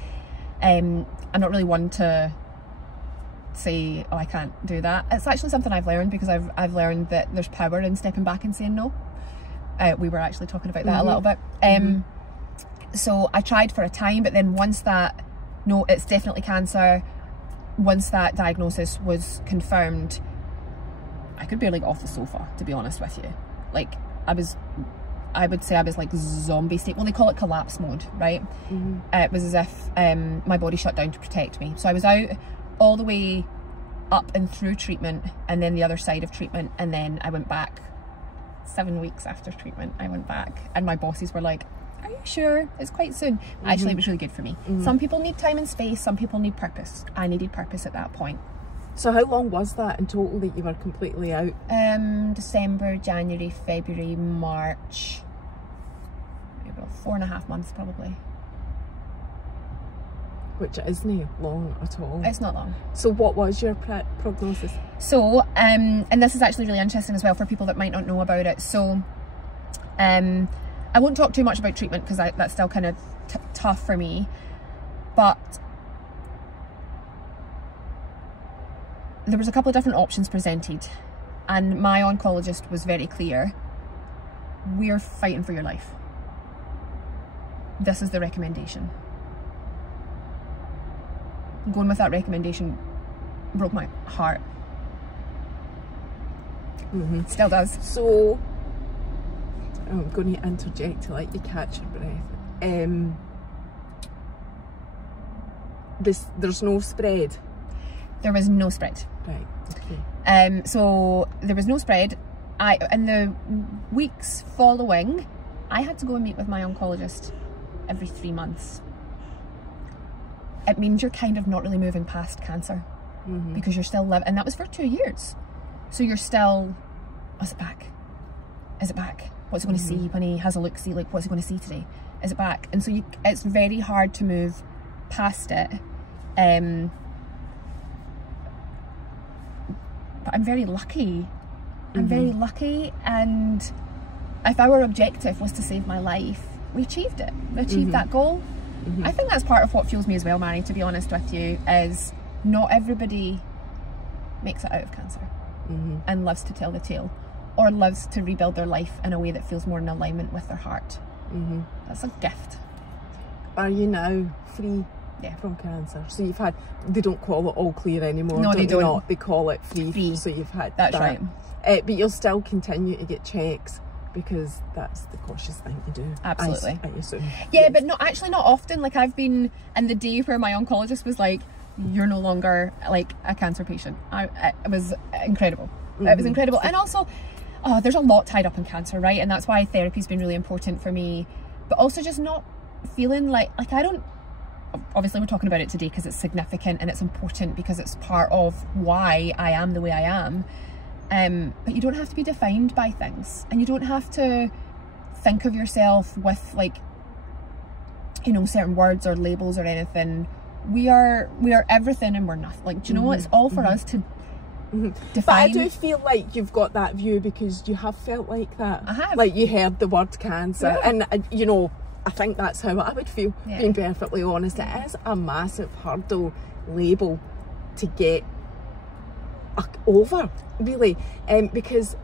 I'm not really one to say, oh, I can't do that. It's actually something I've learned, because I've learned that there's power in stepping back and saying no. We were actually talking about that a little bit. So I tried for a time, but then once that, no, it's definitely cancer, once that diagnosis was confirmed, I could barely get off the sofa, to be honest with you. Like, I would say I was like zombie state. Well, they call it collapse mode, right? It was as if my body shut down to protect me. So I was out all the way up and through treatment, and then the other side of treatment, and then I went back 7 weeks after treatment. I went back, and my bosses were like, are you sure? It's quite soon. Actually, it was really good for me. Some people need time and space, some people need purpose. I needed purpose at that point. So how long was that in total that you were completely out? December, January, February, March, maybe about 4.5 months probably. Which isn't long at all. It's not long. So what was your prognosis? So, and this is actually really interesting as well for people that might not know about it. So, I won't talk too much about treatment because that's still kind of tough for me. But there was a couple of different options presented, and my oncologist was very clear. We're fighting for your life. This is the recommendation. Going with that recommendation broke my heart. Still does. So I'm going to interject to let you catch your breath. There's no spread. There was no spread. Right. Okay. So there was no spread. In the weeks following, I had to go and meet with my oncologist every 3 months. It means you're kind of not really moving past cancer, because you're still living, and that was for 2 years. So you're still, is it back? Is it back? What's he going to see when he has a look, see, like, what's he going to see today? Is it back? And so it's very hard to move past it. But I'm very lucky. I'm very lucky, and if our objective was to save my life, we achieved it. We achieved that goal. I think that's part of what fuels me as well, Mary, to be honest with you, is not everybody makes it out of cancer and lives to tell the tale, or lives to rebuild their life in a way that feels more in alignment with their heart. That's a gift. Are you now free from cancer? So you've had, they don't call it all clear anymore. No, they don't. They call it free. So you've had that's that. Right. But you'll still continue to get checks, because that's the cautious thing to do. Absolutely. I assume. Yeah, but not often. Like, I've been in the day where my oncologist was like, you're no longer like a cancer patient. It was incredible. It was incredible. And also, there's a lot tied up in cancer, right? And that's why therapy's been really important for me. But also just not feeling like I don't, obviously we're talking about it today because it's significant and it's important because it's part of why I am the way I am. But you don't have to be defined by things, and you don't have to think of yourself with, like, you know, certain words or labels or anything. We are everything and we're nothing. Like, do you know, it's all for us to define. But I do feel like you've got that view because you have felt like that. I have. Like, you heard the word cancer, and you know, I think that's how I would feel, being perfectly honest. It is a massive hurdle label to get over, really, because,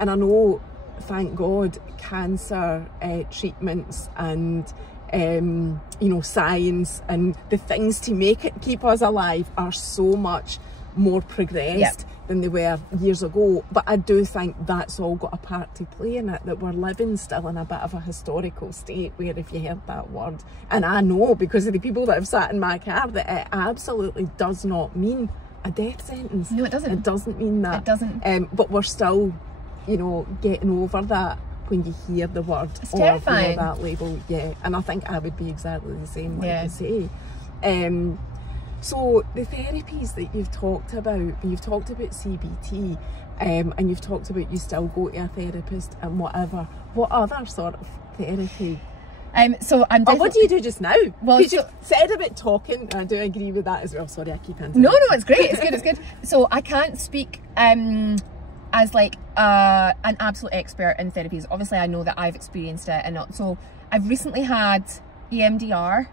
and I know, thank God, cancer treatments and you know, science and the things to make it keep us alive are so much more progressed than they were years ago. But I do think that's all got a part to play in it, that we're living still in a bit of a historical state where if you heard that word, and I know because of the people that have sat in my car, that it absolutely does not mean a death sentence. No, it doesn't. It doesn't mean that. It doesn't. But we're still, you know, getting over that when you hear the word. It's terrifying. Or, you know, that label, and I think I would be exactly the same, like you say. So the therapies that you've talked about CBT, and you've talked about you still go to a therapist and whatever. What other sort of therapy? So I'm what do you do just now? Well, because you said about talking, and I do agree with that as well. Sorry, I keep interrupting. No, it's great. It's good. So I can't speak as like an absolute expert in therapies. Obviously, I know that I've experienced it, and so I've recently had EMDR.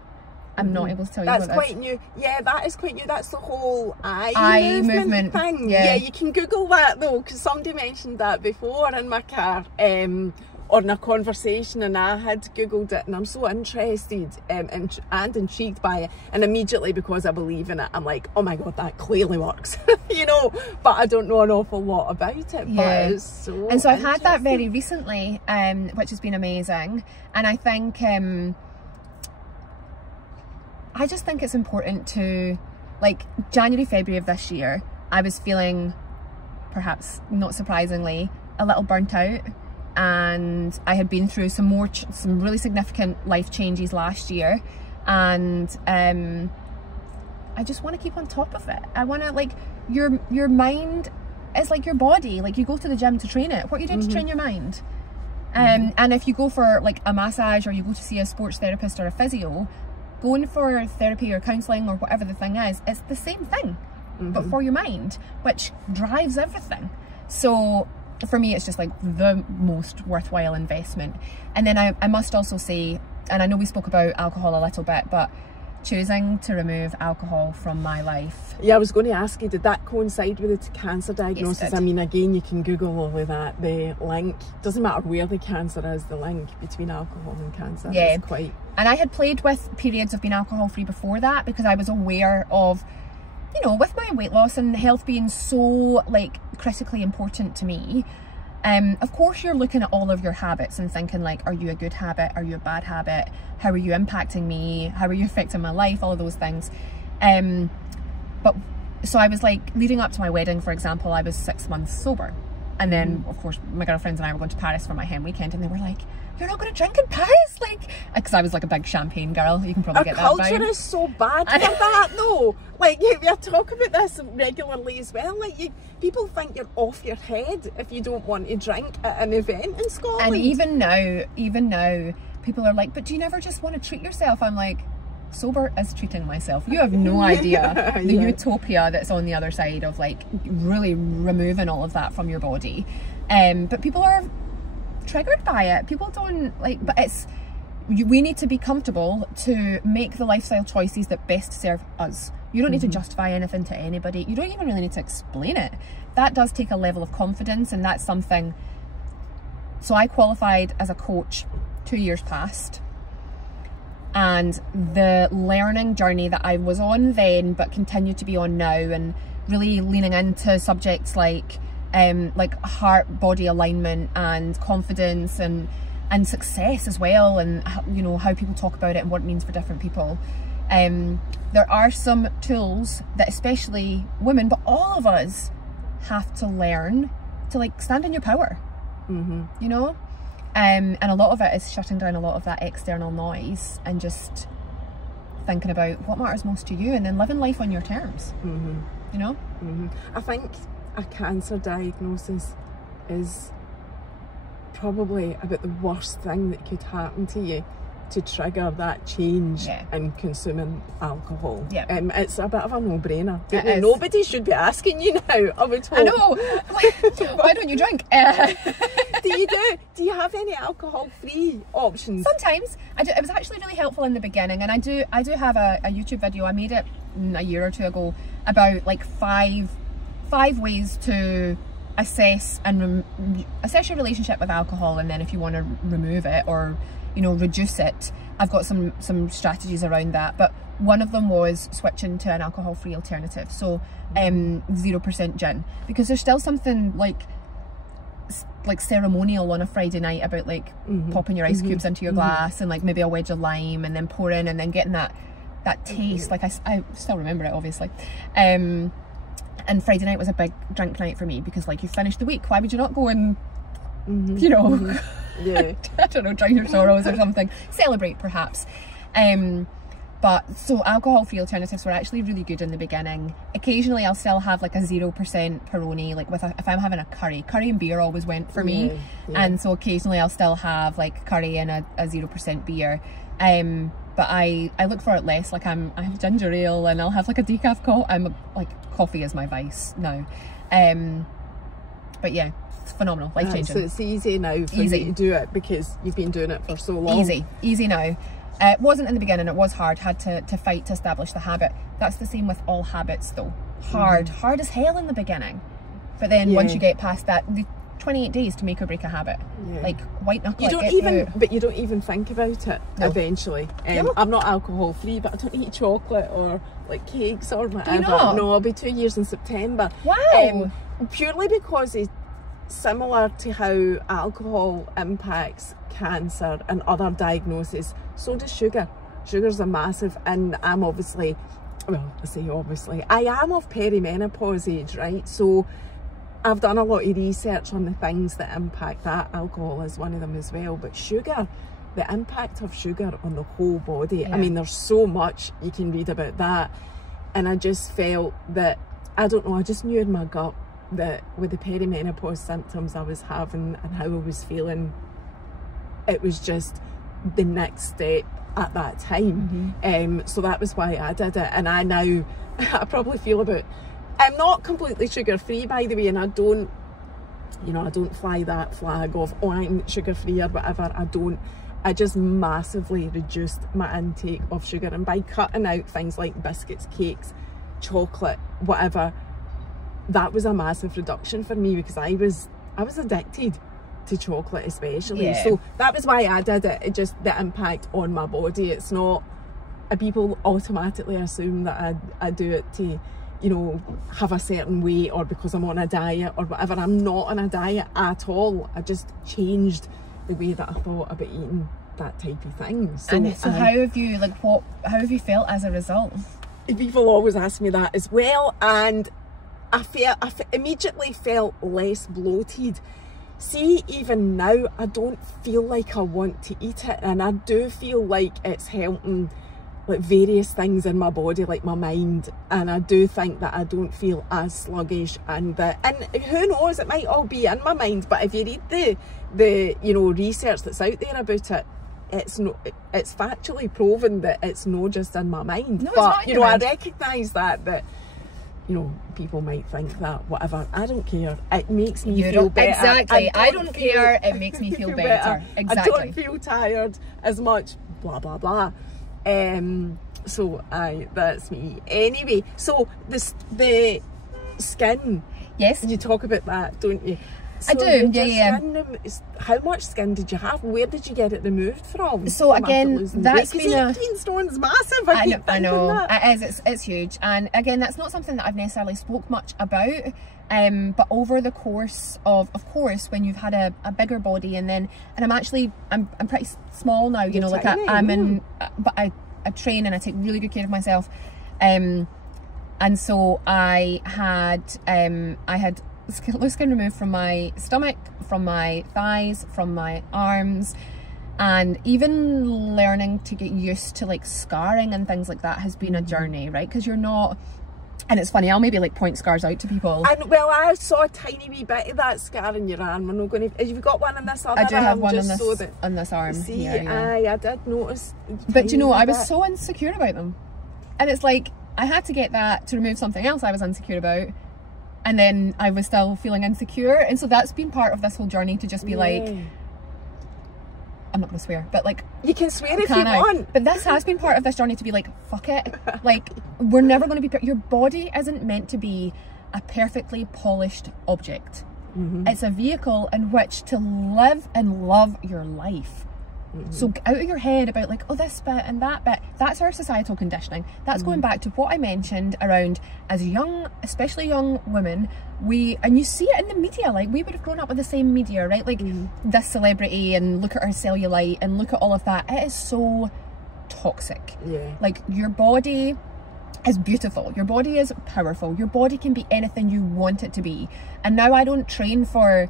I'm not able to tell you what that's quite new. Yeah, that is quite new. That's the whole eye movement thing. Yeah, you can Google that though, because somebody mentioned that before in my car, or in a conversation, and I had Googled it, and I'm so interested and intrigued by it, and immediately, because I believe in it, I'm like, oh my god, that clearly works. You know, but I don't know an awful lot about it. But it's so and so I've had that very recently, which has been amazing. And I think I just think it's important to, like, January, February of this year, I was feeling, perhaps not surprisingly, a little burnt out. And I had been through some really significant life changes last year, and I just want to keep on top of it. I want to, like, your mind is like your body. Like, you go to the gym to train it. What are you doing to train your mind? And if you go for, like, a massage, or you go to see a sports therapist or a physio, going for therapy or counselling or whatever the thing is, it's the same thing, but for your mind, which drives everything. So for me, it's just like the most worthwhile investment. And then I must also say, and I know we spoke about alcohol a little bit, but choosing to remove alcohol from my life. Yeah, I was going to ask you, did that coincide with the cancer diagnosis? Yes, I mean, again, you can Google all of that. The link, doesn't matter where the cancer is, the link between alcohol and cancer is quite... And I had played with periods of being alcohol free before that, because I was aware of, you know, with my weight loss and health being so, like, critically important to me, of course you're looking at all of your habits and thinking, like, are you a good habit? Are you a bad habit? How are you impacting me? How are you affecting my life? All of those things. But so I was like, leading up to my wedding, for example, I was 6 months sober. And then, of course, my girlfriends and I were going to Paris for my hen weekend, and they were like, you're not going to drink in Paris? Like, because I was like a big champagne girl. You can probably get that vibe. Our culture is so bad for that, though. Like, we talk about this regularly as well. Like, people think you're off your head if you don't want to drink at an event in Scotland. And even now, people are like, but do you never just want to treat yourself? I'm like, sober is treating myself. You have no idea the utopia that's on the other side of, like, really removing all of that from your body. But people are triggered by it. People don't like, but we need to be comfortable to make the lifestyle choices that best serve us, You don't need to justify anything to anybody. You don't even really need to explain it. That does take a level of confidence, and that's something. So I qualified as a coach 2 years past, and the learning journey that I was on then but continue to be on now, and really leaning into subjects like heart body alignment and confidence and success as well, and you know, how people talk about it and what it means for different people. There are some tools that especially women, but all of us, have to learn to like stand in your power. You know, and a lot of it is shutting down a lot of that external noise and just thinking about what matters most to you, and then living life on your terms. You know, I think a cancer diagnosis is probably about the worst thing that could happen to you, to trigger that change in consuming alcohol. It's a bit of a no-brainer. Nobody should be asking you now, I would hope. I know. Why don't you drink? Do you have any alcohol-free options? Sometimes. It was actually really helpful in the beginning, and I do have a YouTube video. I made it a year or two ago about like five ways to assess your relationship with alcohol, and then if you want to remove it or, you know, reduce it, I've got some strategies around that. But one of them was switching to an alcohol-free alternative, so 0% gin, because there's still something like ceremonial on a Friday night about like popping your ice cubes into your glass and like maybe a wedge of lime and then pouring and then getting that taste. Like I still remember it, obviously. And Friday night was a big drink night for me, because like you finished the week, why would you not go and you know, I don't know, drown your sorrows or something, celebrate perhaps. But so alcohol-free alternatives were actually really good in the beginning. Occasionally I'll still have like a 0% Peroni, like if I'm having a curry and beer always went for me. And so occasionally I'll still have like curry and a 0% beer. But I look for it less. Like I have ginger ale, and I'll have like a decaf coffee. Coffee is my vice now. But yeah, it's phenomenal, life changing. So it's easy now for you to do it because you've been doing it for so long. Easy now. It wasn't in the beginning, it was hard, had to fight to establish the habit. That's the same with all habits though. Hard as hell in the beginning. But then once you get past that, the 28 days to make or break a habit. Like white knuckle. You don't even think about it eventually. I'm not alcohol free, but I don't eat chocolate or like cakes or whatever. Do you not? No, I'll be 2 years in September. Wow. Purely because it's similar to how alcohol impacts cancer and other diagnoses, so does sugar. Sugar's a massive, and I'm obviously, well, I say obviously, I am of perimenopause age, right? So I've done a lot of research on the things that impact that. Alcohol is one of them as well, but sugar, the impact of sugar on the whole body. I mean, there's so much you can read about that, and I just felt that, I don't know, I just knew in my gut that with the perimenopause symptoms I was having and how I was feeling, it was just the next step at that time. So that was why I did it. And I now, I probably feel about, I'm not completely sugar free, by the way, and I don't, you know, I don't fly that flag of, oh, I'm sugar free or whatever. I just massively reduced my intake of sugar, and by cutting out things like biscuits, cakes, chocolate, whatever, that was a massive reduction for me, because I was addicted to chocolate especially. So that was why I did it. It just, the impact on my body, it's not, people automatically assume that I do it to, you know, have a certain weight or because I'm on a diet or whatever. I'm not on a diet at all. I just changed the way that I thought about eating that type of thing. So how have you, like, how have you felt as a result? People always ask me that as well, and I immediately felt less bloated. See, even now, I don't feel like I want to eat it, and I do feel like it's helping like various things in my body, like my mind, and I do think that I don't feel as sluggish, and who knows, it might all be in my mind, but if you read the you know, research that's out there about it, it's factually proven that it's not just in my mind. No, but you know, I recognise that you know, people might think that, whatever, I don't care. It makes me feel better. Exactly. I don't care. It makes me feel better. Exactly. I don't feel tired as much, blah, blah, blah. So aye, that's me. Anyway, so the skin. Yes. You talk about that, don't you? So I do, yeah. How much skin did you have? Where did you get it removed from? So again, that's been 18 stone's massive. I know. That. It's huge, and again, that's not something that I've necessarily spoke much about. But over the course of course, when you've had a bigger body, and I'm pretty small now. You know, like but I train and I take really good care of myself. And so I had loose skin removed from my stomach, from my thighs, from my arms, and even learning to get used to like scarring and things like that has been a journey, right? Because you're not, and it's funny, I'll maybe like point scars out to people. And well, I saw a tiny wee bit of that scar in your arm. We're not going to. Have you got one in this other arm? I do have one on this arm. See, I did notice. But you know, I was so insecure about them, and it's like I had to get that to remove something else I was insecure about. And then I was still feeling insecure, and so that's been part of this whole journey to just be like, I'm not gonna swear, but like, you can swear if you want. But this has been part of this journey to be like, fuck it, like we're never gonna be. Your body isn't meant to be a perfectly polished object. It's a vehicle in which to live and love your life. So get out of your head about like, oh, this bit and that bit. That's our societal conditioning. That's going back to what I mentioned around as young, especially young women, and you see it in the media, like we would have grown up with the same media, right? Like this celebrity, and look at her cellulite and look at all of that. It is so toxic. Like your body is beautiful, your body is powerful, your body can be anything you want it to be. And now I don't train for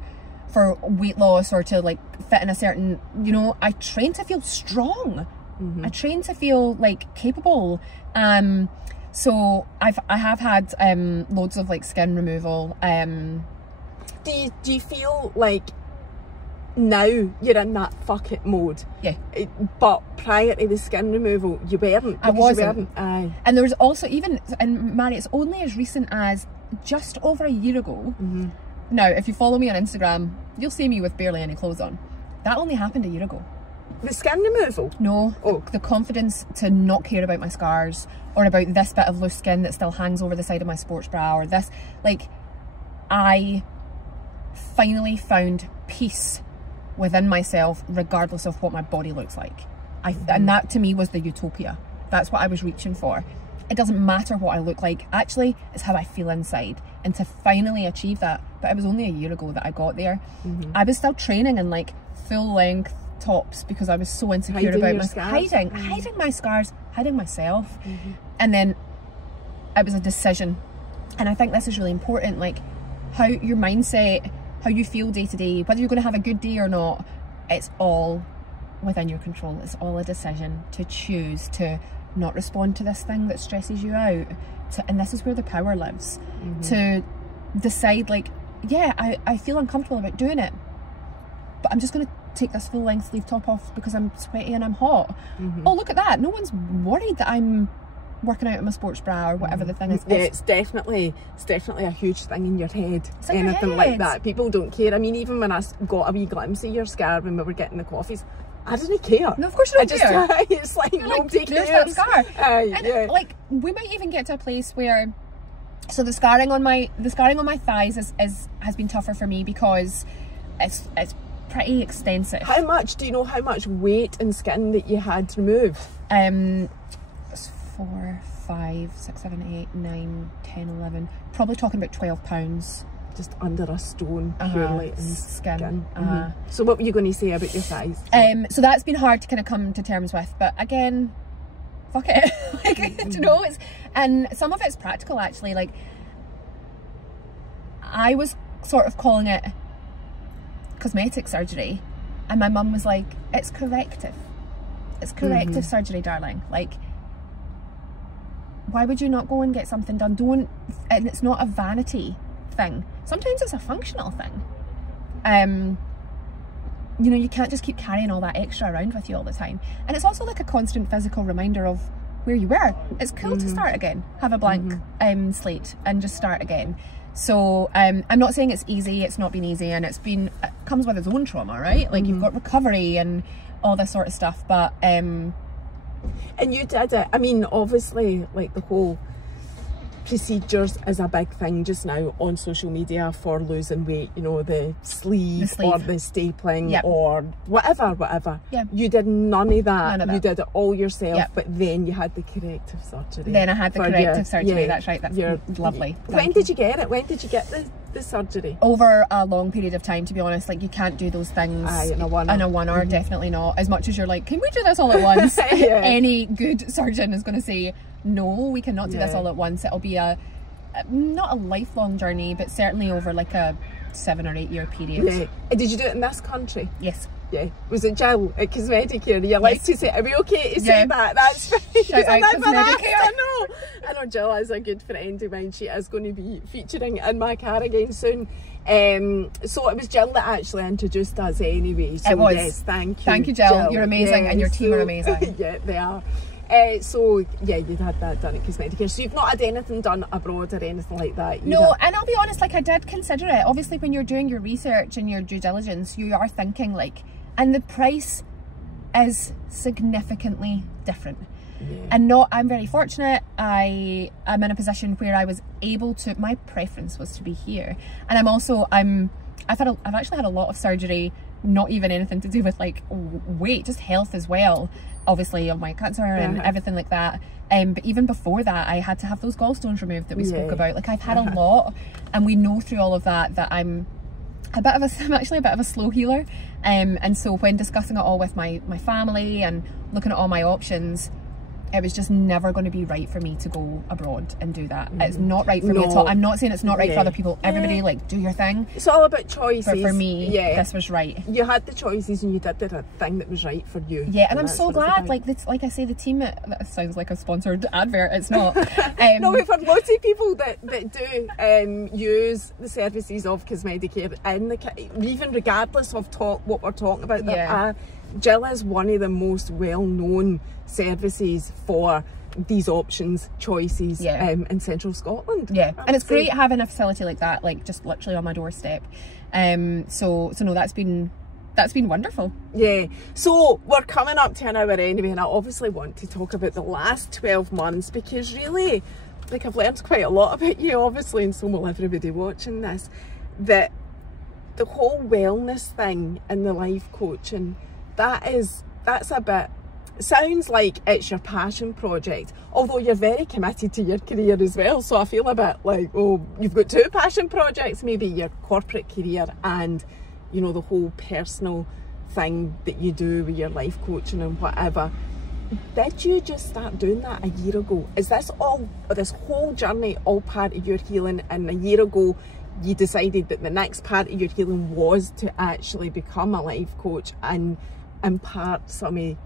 weight loss or to like fit in a certain, you know, I train to feel strong. I train to feel like capable. So I have had loads of like skin removal. Do you feel like now you're in that fuck it mode? Yeah. But prior to the skin removal, you weren't. I wasn't. Aye. And there was also and Mary, it's only as recent as just over a year ago. Now, if you follow me on Instagram, you'll see me with barely any clothes on. That only happened a year ago. The skin removal? No. Oh. The confidence to not care about my scars, or about this bit of loose skin that still hangs over the side of my sports bra, or this. Like, I finally found peace within myself, regardless of what my body looks like. And that to me was the utopia. That's what I was reaching for. It doesn't matter what I look like, actually, it's how I feel inside. And to finally achieve that, but it was only a year ago that I got there. I was still training in like full length tops because I was so insecure about my scars. Hiding my scars, hiding myself. And then it was a decision. And I think this is really important, like how your mindset, how you feel day to day, whether you're going to have a good day or not, it's all within your control. It's all a decision to choose to not respond to this thing that stresses you out, and this is where the power lives. To decide like, yeah, I feel uncomfortable about doing it, but I'm just going to take this full length sleeve top off because I'm sweaty and I'm hot. Oh, look at that, no one's worried that I'm working out in my sports bra or whatever the thing is. Yeah, it's definitely a huge thing in your head. Anything like that, people don't care. I mean, even when I got a wee glimpse of your scar when we were getting the coffees, I didn't care. No, of course you don't care. It's like nobody cares. That scar. And like we might even get to a place where, so the scarring on my thighs has been tougher for me because it's pretty extensive. How much do you know? How much weight and skin that you had to remove? It's 4, 5, 6, 7, 8, 9, 10, 11. Probably talking about 12 pounds. Just under a stone, purely in skin. So what were you going to say about your thighs? So that's been hard to kind of come to terms with, but again, fuck it. Like, you know, and some of it's practical actually. Like, I was sort of calling it cosmetic surgery, and my mum was like, it's corrective. It's corrective surgery, darling. Like, why would you not go and get something done? And it's not a vanity thing. Sometimes it's a functional thing. You know, you can't just keep carrying all that extra around with you all the time. And it's also like a constant physical reminder of where you were. It's cool to start again, have a blank slate and just start again. So I'm not saying it's easy, it's not been easy, and it comes with its own trauma, right? Like you've got recovery and all this sort of stuff, but And you did it. I mean, obviously, like the whole procedures is a big thing just now on social media for losing weight, you know, the sleeve or the stapling or whatever. You did none of that. You did it all yourself, but then you had the corrective surgery. Then I had the corrective surgery, that's right. That's lovely. When did you get it? When did you get the surgery? Over a long period of time, to be honest. Like, you can't do those things in a one-hour, definitely not. As much as you're like, can we do this all at once? Any good surgeon is going to say, no, we cannot do this all at once. It'll be not a lifelong journey, but certainly over like a 7 or 8 year period. Did you do it in this country? Yes. Was it Jill at Cosmeticare? You like to say, are we okay to say that? That's fine. Shout out Cosmeticare. I know Jill is a good friend of mine. She is going to be featuring in my car again soon. So it was Jill that actually introduced us anyway. So it was. Yes, thank you. Thank you, Jill. You're amazing, and your team are amazing. They are. So yeah, you'd had that done at Cosmeticare. So you've not had anything done abroad or anything like that either? No, and I'll be honest, like, I did consider it. Obviously, when you're doing your research and your due diligence, you are thinking like, and the price is significantly different. And I'm very fortunate. I am in a position where I was able to, my preference was to be here. And I've actually had a lot of surgery, not even anything to do with like weight, just health as well. Obviously of my cancer and everything like that. But even before that, I had to have those gallstones removed that we spoke about. Like, I've had a lot, and we know through all of that I'm actually a bit of a slow healer. And so when discussing it all with my family and looking at all my options, it was just never going to be right for me to go abroad and do that. It's not right for me at all. I'm not saying it's not right for other people. Everybody, like, do your thing. It's all about choices. But for me, this was right. You had the choices and you did the thing that was right for you. And I'm so glad. Like I say, the team, that sounds like a sponsored advert. It's not. No, we've had lots of people that do use the services of Cosmeticare, even regardless of what we're talking about. Jill is one of the most well-known services for these options, choices in central Scotland. And it's great having a facility like that, like just literally on my doorstep. So no, that's been wonderful. So we're coming up to an hour anyway, and I obviously want to talk about the last 12 months, because really, like, I've learned quite a lot about you, obviously, and so will everybody watching this, that the whole wellness thing and the life coaching, that's a bit, sounds like it's your passion project, although you're very committed to your career as well. So I feel a bit like, oh, you've got two passion projects, maybe your corporate career and, you know, the whole personal thing that you do with your life coaching and whatever. Did you just start doing that a year ago? Is this whole journey all part of your healing, and a year ago you decided that the next part of your healing was to actually become a life coach and impart some of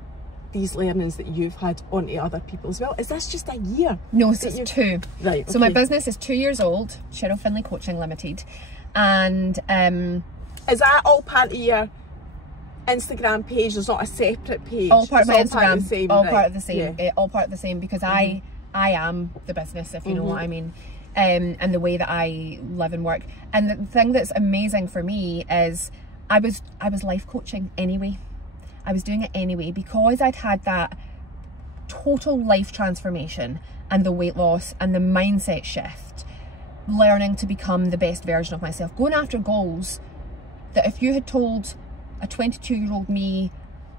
these learnings that you've had onto other people as well? Is this just a year? No, so it's 2. Right. So my business is 2 years old, Sheryl Finlay Coaching Limited, and is that all part of your Instagram page? There's not a separate page? All part of my Instagram, all part of the same. All part of the same, because I am the business, if you know what I mean. And the way that I live and work. And the thing that's amazing for me is I was life coaching anyway. I was doing it anyway because I'd had that total life transformation and the weight loss and the mindset shift, learning to become the best version of myself, going after goals that if you had told a 22-year-old me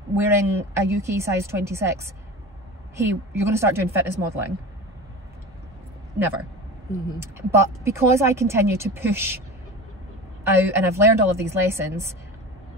wearing a UK size 26, hey, you're going to start doing fitness modelling, never. But because I continue to push out and I've learned all of these lessons,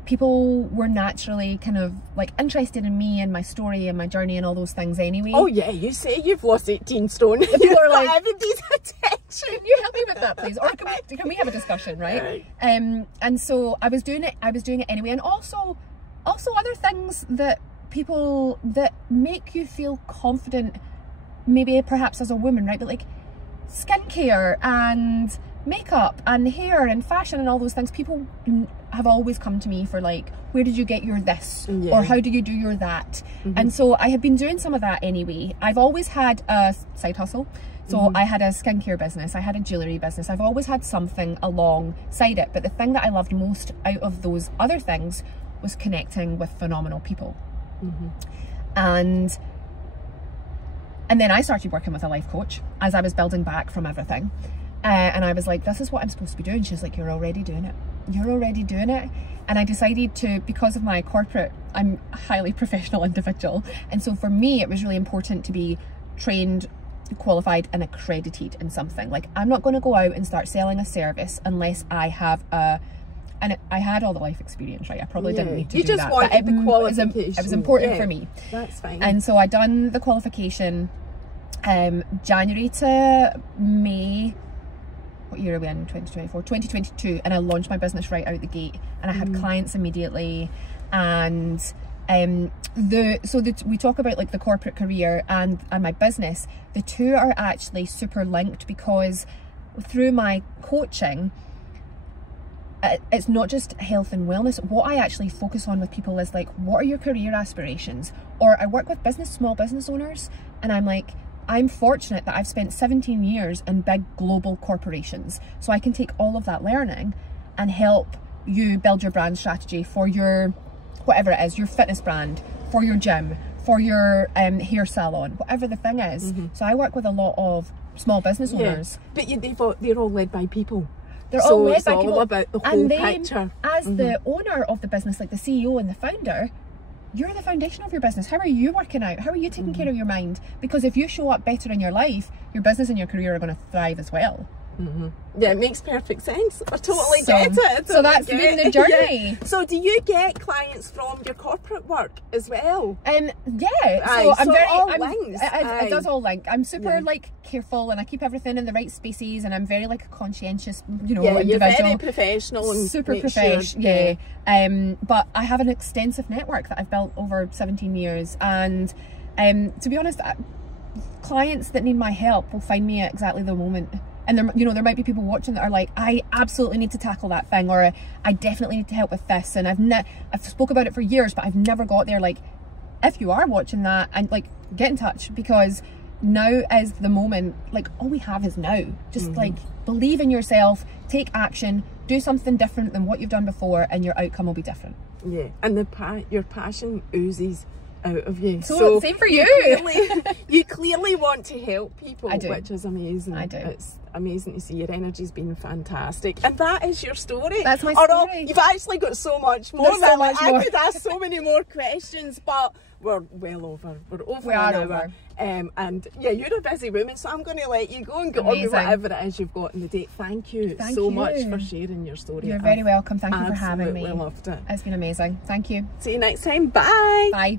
people were naturally kind of like interested in me and my story and my journey and all those things anyway. Oh yeah, you say you've lost 18 stone. People are like, everybody's attention. Can you help me with that, please? Or can we have a discussion, right? And so I was doing it anyway. And also other things that people that make you feel confident, maybe perhaps as a woman, right? But like skincare and makeup and hair and fashion and all those things, people have always come to me for like, where did you get your this? Or how do you do your that? And so I have been doing some of that anyway. I've always had a side hustle. So I had a skincare business, I had a jewellery business, I've always had something alongside it. But the thing that I loved most out of those other things was connecting with phenomenal people. And And then I started working with a life coach as I was building back from everything. And I was like, this is what I'm supposed to be doing. She's like, you're already doing it. You're already doing it. And I decided to, because of my corporate, I'm a highly professional individual. And so for me, it was really important to be trained, qualified and accredited in something. Like, I'm not going to go out and start selling a service unless I have and I had all the life experience, right? I probably didn't need to do that. You just wanted the qualification. It was important for me. That's fine. And so I done the qualification January to May. What year are we in? 2024, 2022, and I launched my business right out the gate, and I had clients immediately. And we talk about like the corporate career and my business. The two are actually super linked, because through my coaching, it's not just health and wellness. What I actually focus on with people is like, what are your career aspirations? Or I work with small business owners, and I'm like, I'm fortunate that I've spent 17 years in big global corporations. So I can take all of that learning and help you build your brand strategy for your, whatever it is, your fitness brand, for your gym, for your hair salon, whatever the thing is. So I work with a lot of small business owners. But they're all led by people. They're all led by people. So it's all about the whole picture. As the owner of the business, like the CEO and the founder, you're the foundation of your business. How are you working out? How are you taking care of your mind? Because if you show up better in your life, your business and your career are going to thrive as well. Yeah, it makes perfect sense. I totally get it. So that's been the journey. Yeah. So do you get clients from your corporate work as well? Yeah. So I'm very all links. It does all link. I'm super like careful, and I keep everything in the right spaces, and I'm very like a conscientious, individual. You're very professional and super professional. But I have an extensive network that I've built over 17 years, and to be honest, clients that need my help will find me at exactly the moment. And there might be people watching that are like, I absolutely need to tackle that thing, or I definitely need to help with this, and I've spoke about it for years, but I've never got there. Like, if you are watching that, and like, get in touch, because now is the moment. Like, all we have is now. Just like, believe in yourself, take action, do something different than what you've done before, and your outcome will be different. Yeah, and your passion oozes out of you. So same for you. You clearly want to help people, I do. Which is amazing. I do. It's amazing to see. Your energy's been fantastic, and that is your story. That's my story. You've actually got so much more. There's so much more. I could ask so many more questions, but we're well over. We're over an hour. And yeah, you're a busy woman, so I'm going to let you go and get on with whatever it is you've got in the day. Thank you so much for sharing your story. You're very welcome. Thank you for having me. Absolutely loved it. It's been amazing. Thank you. See you next time. Bye. Bye.